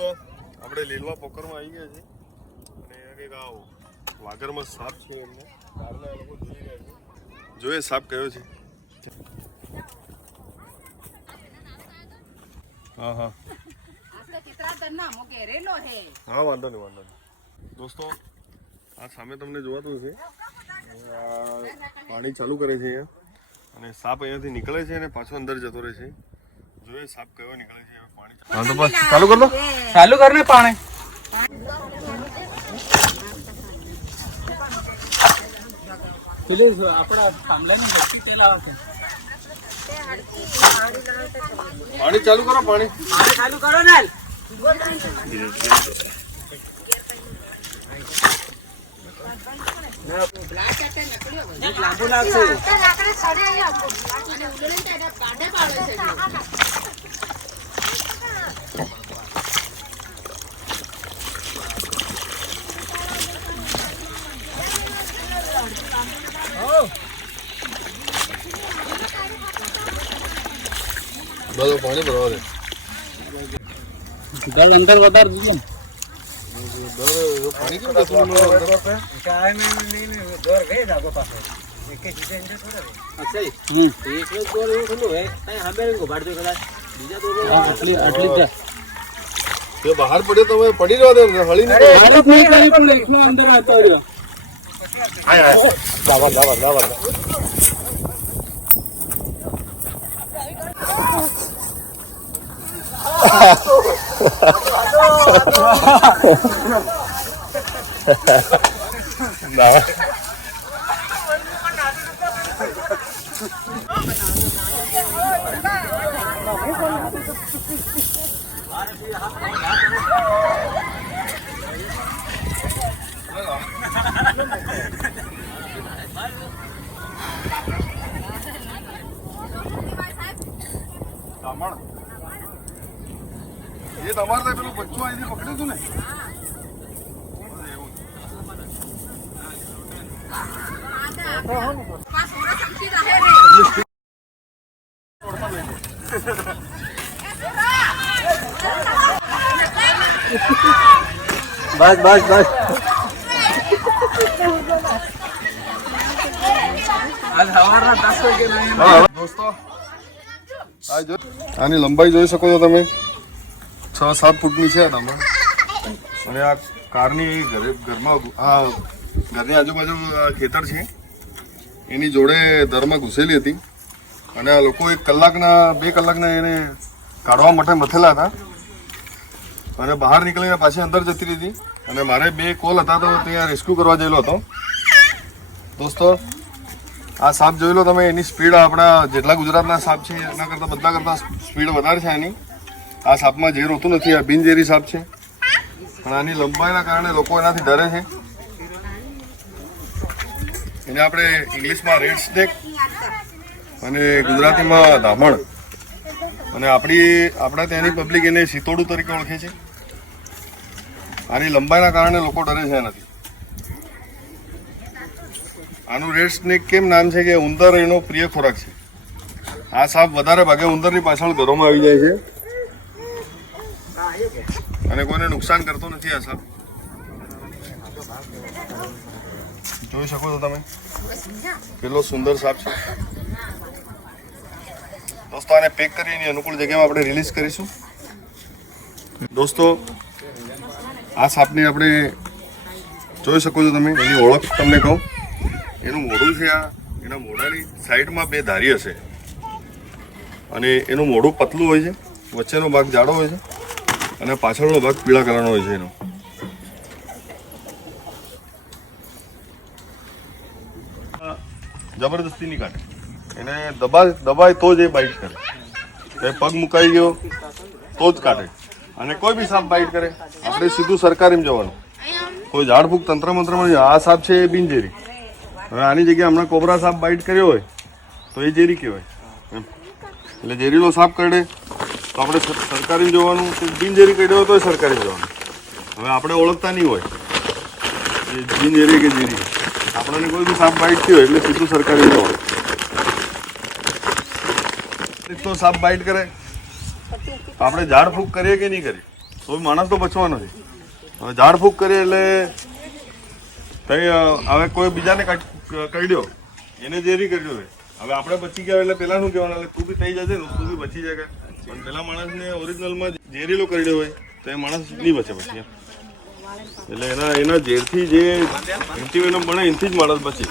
દોસ્તો આપણે લીલવા પોકરમાં આવી ગયા છે અને કંઈક આ વાગરમાં સાપ છે એમને બહારના લોકો જોઈ રહ્યા છે. જોઈએ સાપ કયો છે. હા હા હા વાંધો નહીં દોસ્તો. આ સામે તમને જોવાતું છે પાણી ચાલુ કરે છે અહીંયા અને સાપ અહીંયાથી નીકળે છે અને પાછો અંદર જતો રહે છે. જોઈએ સાપ કયો નીકળે છે પાણી. હા તો બસ ચાલુ કર દો. ચાલુ કરને પાણી. પાણી ચાલુ કરો. પાણી ચાલુ કરો ને. લાંબુ લાગશે. બધું પાણી ભરવા દે. ગળ અંદર વધારે દીધો ને. પાણી કેમ જતું અંદર? બહાર પડ્યો તો પડી રહ્યો હળી ના એ તમારે તો પેલું બચ્ચું અહીંથી પકડ્યું હતું ને. બસ બસ બસ. દોસ્તો આની લંબાઈ જોઈ શકો છો તમે. 6-7 ફૂટની છે આ તમે. અને આ કારની ઘરમાં આ ઘરની આજુબાજુ ખેતર છે એની જોડે દરમાં ઘૂસેલી હતી અને આ લોકો 1 કલાકના 2 કલાકના એને કાઢવા માટે મથેલા હતા અને બહાર નીકળીને પાછી અંદર જતી રહી હતી અને મારે 2 કોલ હતા તો ત્યાં રેસ્ક્યુ કરવા ગયેલો હતો. દોસ્તો આ સાપ જોઈ લો તમે. એની સ્પીડ આપણા જેટલા ગુજરાતના સાપ છે એના કરતાં બધા કરતાં સ્પીડ વધારે છે એની. આ સાપમાં ઝેર હોતું નથી. આ બિનઝેરી સાપ છે પણ આની લંબાઈના કારણે લોકો એનાથી ડરે છે. એને આપણે ઇંગ્લિશમાં રેડ સ્નેક અને ગુજરાતીમાં ધામણ અને આપણા ત્યાંની પબ્લિક એને સિતોડું તરીકે ઓળખે છે. આની લંબાઈના કારણે લોકો ડરે છે એનાથી. આનું રેડ સ્નેક કેમ નામ છે કે ઉંદર એનો પ્રિય ખોરાક છે. આ સાપ વધારે ભાગે ઉંદરની પાછળ ઘરોમાં આવી જાય છે અને કોઈને નુકસાન કરતો નથી. આ સાપ જોઈ શકો છો તમે. કેટલો સુંદર સાપ છે. દોસ્તો આને પેક કરી એની અનુકૂળ જગ્યામાં આપણે રિલીઝ કરીશું. દોસ્તો આ સાપને આપણે જોઈ શકો છો તમે. એની ઓળખ તમને કહું. એનું મોઢું છે આ. એના મોઢાની સાઈડમાં 2 ધારી હશે અને એનું મોઢું પતલું હોય છે. વચ્ચેનો ભાગ જાડો હોય છે અને પાછળનો ભાગ પીળા કલરનો હોય છે. એનો જબરદસ્તી નહીં કાઢે. એને દબાય તો જ એ બાઇટ કરે. પગ મુકાઈ ગયો તો જ કાઢે. અને કોઈ બી સાપ બાઇટ કરે આપણે સીધું સરકારીમાં જવાનું. કોઈ ઝાડફૂંક તંત્ર મંત્રમાં. આ સાપ છે એ બિનઝેરી. હવે આની જગ્યાએ હમણાં કોબરા સાપ બાઇટ કર્યો હોય તો એ ઝેરી કહેવાય. એટલે ઝેરીલો સાપ કરડે તો આપણે સરકારીમાં જવાનું. બિનઝેરી કર્યો હોય તો સરકારીમાં જવાનું. હવે આપણે ઓળખતા નહીં હોય એ બિનઝેરી કે ઝેરી. આપણને કોઈ બી સાપ બાઇટ થયો એટલે સીધું સરકારીમાં જવાનું. તો સાપ બાઇટ કરે આપણે ઝાડ ફૂંક કરીએ કે નહીં કરીએ તો તો બી માણસ તો બચવાનો છે. હવે ઝાડ ફૂંક કરીએ એટલે હવે કોઈ બીજાને કરડ્યો એને ઝેરી કર્યો હોય. હવે આપણે બચી ગયા એટલે પેલા શું કહેવાનું, તું બી થઈ જશે ને તું બી બચી જાય. પણ પેલા માણસને ઓરિજિનલમાં ઝેરીલો કર્યો હોય તો એ માણસ નહીં બચે પછી. એટલે એના ઝેરથી જે એન્ટીવેનમ બને એનાથી જ માણસ બચે.